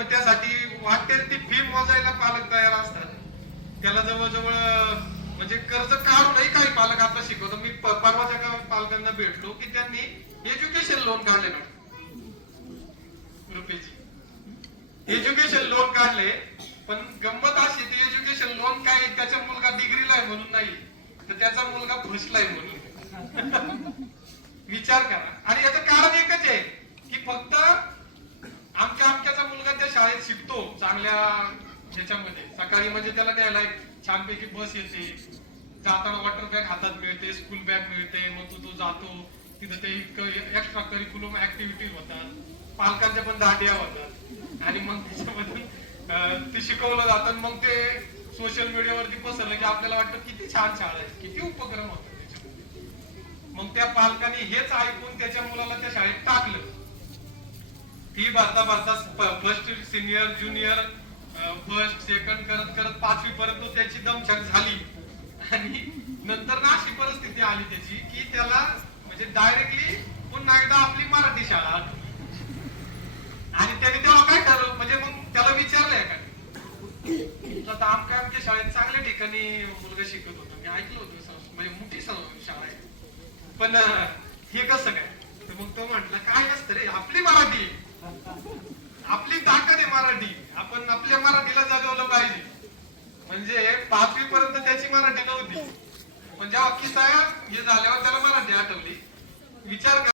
मग त्यासाठी वाटेल ती फी मोजायला पालक तयार असतात. त्याला जवळजवळ म्हणजे कर्ज काढूनही काही पालक आता शिकवतो. मी परवाच्या काही पालकांना भेटलो की त्यांनी एज्युकेशन लोन काढले मॅडम, रुपयाची एज्युकेशन लोन काढले. पण गंमत अशी ती एज्युकेशन लोन काय, त्याचा मुलगा डिग्रीला आहे म्हणून नाही, तर त्याचा मुलगा फसलाय म्हणून. विचार करा. आणि याचं कारण एकच आहे की फक्त आमच्याचा मुलगा त्या शाळेत शिकतो चांगल्या ह्याच्यामध्ये, सकाळी म्हणजे त्याला न्यायला एक छानपैकी बस येते, जाताना वॉटर बॅग हातात मिळते, स्कूल बॅग मिळते, मग तो जातो तिथं ते एक्स्ट्रा करिक्युलम ऍक्टिव्हिटीज होतात, पालकांच्या पण दांड्या होतात, आणि मग त्याच्यामधून ते शिकवलं जातं. मग ते सोशल मीडियावरती पसरलं की आपल्याला वाटतं किती छान शाळा आहे, किती उपक्रम होतात त्याच्यामध्ये. मग त्या पालकांनी हेच ऐकून त्याच्या मुलाला त्या शाळेत टाकलं. फी भरता first senior junior first second करत करत 5वी पर्यंत त्याची दमछाक झाली. आणि नंतर ना अशी परिस्थिती आली त्याची की त्याला म्हणजे डायरेक्टली पुन्हा एकदा आपली मराठी शाळा. आणि त्याने तेव्हा काय ठरवलं, म्हणजे मग त्याला विचारलंय का आता आमच्या शाळेत चांगल्या ठिकाणी मुलगा शिकत होता, मी ऐकलं होतं, म्हणजे मोठी शाळा आहे, पण हे कसं काय. तर मग तो म्हटलं काय असतं रे, आपली मराठी, आपली ताकद आहे मराठी, आपण आपल्या मराठीला जगवलं पाहिजे. म्हणजे 5वी पर्यंत त्याची मराठी नव्हती, पण जेव्हा किस्सा हे झाल्यावर त्याला मराठी आठवली. विचार